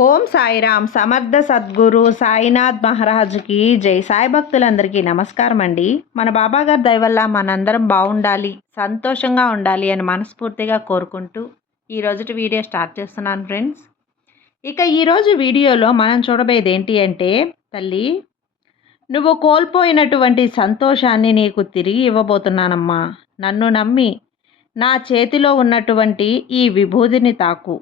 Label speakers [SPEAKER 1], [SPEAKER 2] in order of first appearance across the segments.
[SPEAKER 1] ఓం సాయిరామ్ సమర్థ సద్గురు సాయినాథ్ మహారాజుకి జై. సాయి భక్తులందరికీ నమస్కారం అండి. మన బాబాగారి దయవల్ల మనందరం బాగుండాలి సంతోషంగా ఉండాలి అని మనస్ఫూర్తిగా కోరుకుంటూ ఈ రోజుటి వీడియో స్టార్ట్ చేస్తున్నాను ఫ్రెండ్స్. ఇక ఈరోజు వీడియోలో మనం చూడబోయేది ఏంటి అంటే తల్లి నువ్వు కోల్పోయినటువంటి సంతోషాన్ని నీకు తిరిగి ఇవ్వబోతున్నానమ్మా. నన్ను నమ్మి నా చేతిలో ఉన్నటువంటి ఈ విభూతిని తాకు.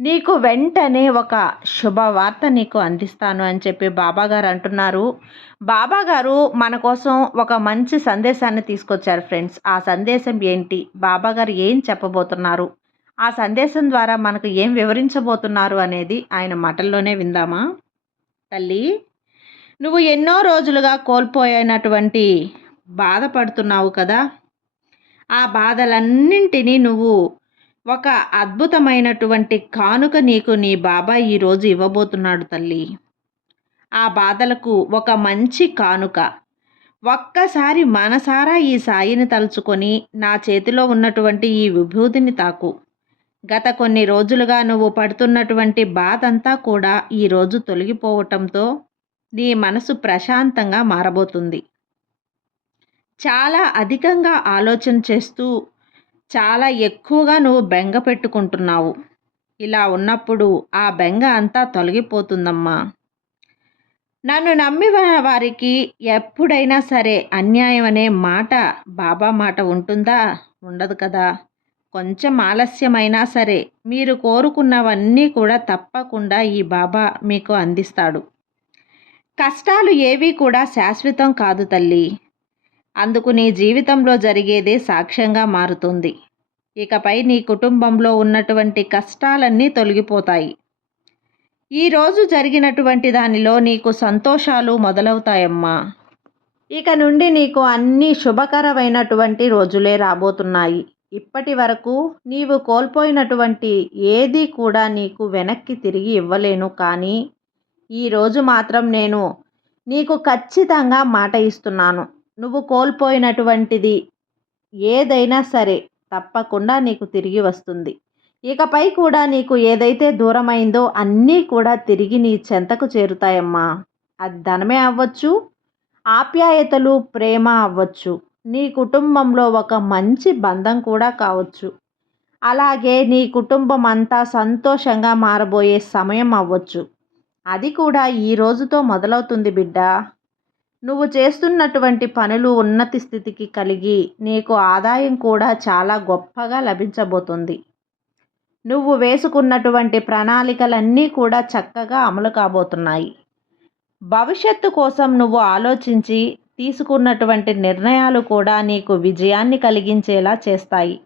[SPEAKER 1] నీకు వెంటనే ఒక శుభవార్త నీకు అందిస్తాను అని చెప్పి బాబాగారు అంటున్నారు. బాబాగారు మన కోసం ఒక మంచి సందేశాన్ని తీసుకొచ్చారు ఫ్రెండ్స్. ఆ సందేశం ఏంటి? బాబాగారు ఏం చెప్పబోతున్నారు? ఆ సందేశం ద్వారా మనకు ఏం వివరించబోతున్నారు అనేది ఆయన మాటల్లోనే విందామా? తల్లి నువ్వు ఎన్నో రోజులుగా కోల్పోయినటువంటి బాధపడుతున్నావు కదా? ఆ బాధలన్నింటినీ నువ్వు ఒక అద్భుతమైనటువంటి కానుక నీకు నీ బాబా ఈరోజు ఇవ్వబోతున్నాడు తల్లి. ఆ బాధలకు ఒక మంచి కానుక. ఒక్కసారి మనసారా ఈ సాయిని తలుచుకొని నా చేతిలో ఉన్నటువంటి ఈ విభూతిని తాకు. గత కొన్ని రోజులుగా నువ్వు పడుతున్నటువంటి బాధంతా కూడా ఈరోజు తొలగిపోవటంతో నీ మనసు ప్రశాంతంగా మారబోతుంది. చాలా అధికంగా ఆలోచన చేస్తూ చాలా ఎక్కువగా నువ్వు బెంగ పెట్టుకుంటున్నావు. ఇలా ఉన్నప్పుడు ఆ బెంగ అంతా తొలగిపోతుందమ్మా. నన్ను నమ్మి వారికి ఎప్పుడైనా సరే అన్యాయం అనే మాట బాబా మాట ఉంటుందా? ఉండదు కదా. కొంచెం ఆలస్యమైనా సరే మీరు కోరుకున్నవన్నీ కూడా తప్పకుండా ఈ బాబా మీకు అందిస్తాడు. కష్టాలు ఏవి కూడా శాశ్వతం కాదు తల్లి. అందుకు నీ జీవితంలో జరిగేదే సాక్ష్యంగా మారుతుంది. ఇకపై నీ కుటుంబంలో ఉన్నటువంటి కష్టాలన్నీ తొలగిపోతాయి. ఈరోజు జరిగినటువంటి దానిలో నీకు సంతోషాలు మొదలవుతాయమ్మా. ఇక నుండి నీకు అన్ని శుభకరమైనటువంటి రోజులే రాబోతున్నాయి. ఇప్పటి వరకు నీవు కోల్పోయినటువంటి ఏది కూడా నీకు వెనక్కి తిరిగి ఇవ్వలేను కానీ ఈరోజు మాత్రం నేను నీకు ఖచ్చితంగా మాట ఇస్తున్నాను. నువ్వు కోల్పోయినటువంటిది ఏదైనా సరే తప్పకుండా నీకు తిరిగి వస్తుంది. ఇకపై కూడా నీకు ఏదైతే దూరమైందో అన్నీ కూడా తిరిగి నీ చెంతకు చేరుతాయమ్మా. అది ధనమే అవ్వచ్చు ఆప్యాయతలు ప్రేమ అవ్వచ్చు నీ కుటుంబంలో ఒక మంచి బంధం కూడా కావచ్చు. అలాగే నీ కుటుంబం అంతా సంతోషంగా మారబోయే సమయం అవ్వచ్చు. అది కూడా ఈ రోజుతో మొదలవుతుంది బిడ్డ. నువ్వు చేస్తున్నటువంటి పనులు ఉన్నతి స్థితికి కలిగి నీకు ఆదాయం కూడా చాలా గొప్పగా లభించబోతుంది. నువ్వు వేసుకున్నటువంటి ప్రణాళికలన్నీ కూడా చక్కగా అమలు కాబోతున్నాయి. భవిష్యత్తు కోసం నువ్వు ఆలోచించి తీసుకున్నటువంటి నిర్ణయాలు కూడా నీకు విజయాన్ని కలిగించేలా చేస్తాయి.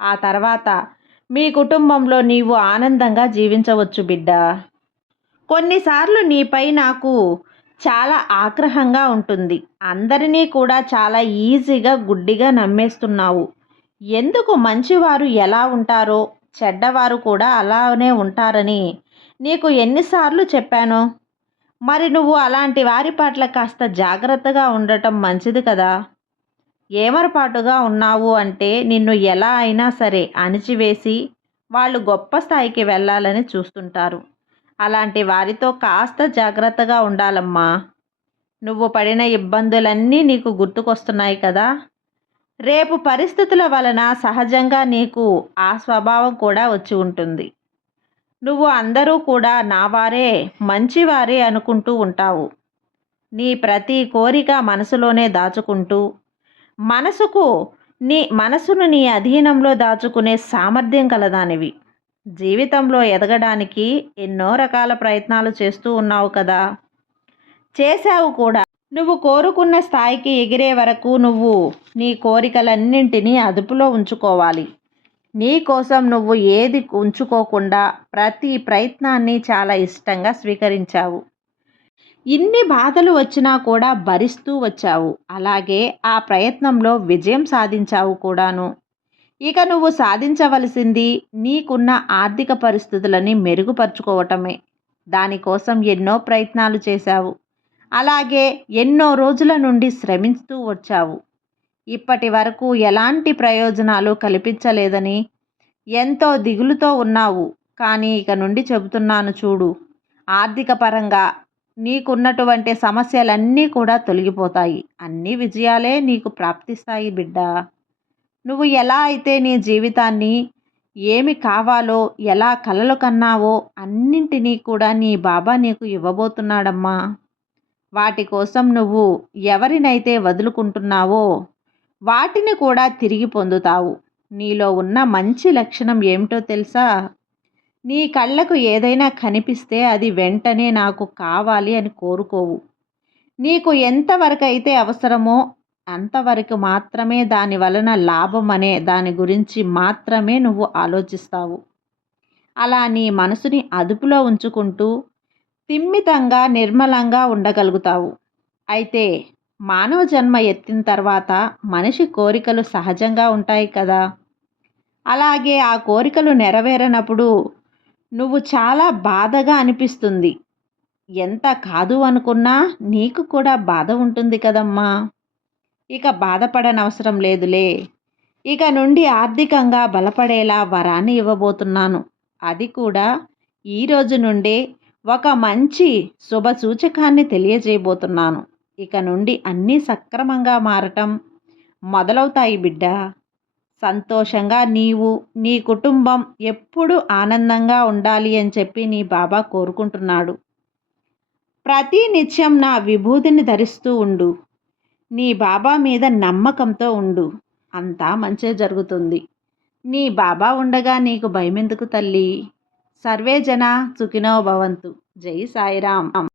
[SPEAKER 1] ఆ తర్వాత మీ కుటుంబంలో నీవు ఆనందంగా జీవించవచ్చు బిడ్డ. కొన్నిసార్లు నీపై నాకు చాలా ఆగ్రహంగా ఉంటుంది. అందరినీ కూడా చాలా ఈజీగా గుడ్డిగా నమ్మేస్తున్నావు. ఎందుకు మంచివారు ఎలా ఉంటారో చెడ్డవారు కూడా అలానే ఉంటారని నీకు ఎన్నిసార్లు చెప్పాను. మరి నువ్వు అలాంటి వారి పట్ల కాస్త జాగ్రత్తగా ఉండటం మంచిది కదా. ఏమరపాటుగా ఉన్నావు అంటే నిన్ను ఎలా అయినా సరే అణిచివేసి వాళ్ళు గొప్ప స్థాయికి వెళ్ళాలని చూస్తుంటారు. అలాంటి వారితో కాస్త జాగ్రత్తగా ఉండాలమ్మా. నువ్వు పడిన ఇబ్బందులన్నీ నీకు గుర్తుకొస్తున్నాయి కదా. రేపు పరిస్థితుల వలన సహజంగా నీకు ఆ స్వభావం కూడా వచ్చి ఉంటుంది. నువ్వు అందరూ కూడా నా వారే మంచివారే అనుకుంటూ ఉంటావు. నీ ప్రతి కోరిక మనసులోనే దాచుకుంటూ మనసుకు నీ మనసును నీ అధీనంలో దాచుకునే సామర్థ్యం కలదానివి. జీవితంలో ఎదగడానికి ఎన్నో రకాల ప్రయత్నాలు చేస్తూ ఉన్నావు కదా. చేశావు కూడా. నువ్వు కోరుకున్న స్థాయికి ఎగిరే వరకు నువ్వు నీ కోరికలన్నింటినీ అదుపులో ఉంచుకోవాలి. నీ కోసం నువ్వు ఏది ఉంచుకోకుండా ప్రతి ప్రయత్నాన్ని చాలా ఇష్టంగా స్వీకరించావు. ఇన్ని బాధలు వచ్చినా కూడా భరిస్తూ వచ్చావు. అలాగే ఆ ప్రయత్నంలో విజయం సాధించావు కూడాను. ఇక నువ్వు సాధించవలసింది నీకున్న ఆర్థిక పరిస్థితులని మెరుగుపరుచుకోవటమే. దానికోసం ఎన్నో ప్రయత్నాలు చేశావు. అలాగే ఎన్నో రోజుల నుండి శ్రమిస్తూ వచ్చావు. ఇప్పటి వరకు ఎలాంటి ప్రయోజనాలు కల్పించలేదని ఎంతో దిగులుతో ఉన్నావు. కానీ ఇక నుండి చెబుతున్నాను చూడు. ఆర్థిక పరంగా నీకున్నటువంటి సమస్యలన్నీ కూడా తొలగిపోతాయి. అన్ని విజయాలే నీకు ప్రాప్తిస్తాయి బిడ్డా. నువ్వు ఎలా అయితే నీ జీవితాన్ని ఏమి కావాలో ఎలా కలలు కన్నావో అన్నింటినీ కూడా నీ బాబా నీకు ఇవ్వబోతున్నాడమ్మా. వాటి కోసం నువ్వు ఎవరినైతే వదులుకుంటున్నావో వాటిని కూడా తిరిగి పొందుతావు. నీలో ఉన్న మంచి లక్షణం ఏమిటో తెలుసా? నీ కళ్ళకు ఏదైనా కనిపిస్తే అది వెంటనే నాకు కావాలి అని కోరుకోవు. నీకు ఎంతవరకు అయితే అవసరమో అంతవరకు మాత్రమే దాని వలన లాభం అనే దాని గురించి మాత్రమే నువ్వు ఆలోచిస్తావు. అలా నీ మనసుని అదుపులో ఉంచుకుంటూ తిమ్మితంగా నిర్మలంగా ఉండగలుగుతావు. అయితే మానవ జన్మ ఎత్తిన తర్వాత మనిషి కోరికలు సహజంగా ఉంటాయి కదా. అలాగే ఆ కోరికలు నెరవేరనప్పుడు నువ్వు చాలా బాధగా అనిపిస్తుంది. ఎంత కాదు అనుకున్నా నీకు కూడా బాధ ఉంటుంది కదమ్మా. ఇక బాధపడనవసరం లేదులే ఇక నుండి ఆర్థికంగా బలపడేలా వరాన్ని ఇవ్వబోతున్నాను. అది కూడా ఈ రోజు నుండే ఒక మంచి శుభ సూచకాన్ని తెలియజేయబోతున్నాను. ఇక నుండి అన్నీ సక్రమంగా మారటం మొదలవుతాయి బిడ్డ. సంతోషంగా నీవు నీ కుటుంబం ఎప్పుడు ఆనందంగా ఉండాలి అని చెప్పి నీ బాబా కోరుకుంటున్నాడు. ప్రతి నిత్యం నా విభూతిని ధరిస్తూ ఉండు. నీ బాబా మీద నమ్మకంతో ఉండు. అంతా మంచే జరుగుతుంది. నీ బాబా ఉండగా నీకు భయమెందుకు తల్లి? సర్వే జన సుఖినో భవంతు. జై సాయిరామ్.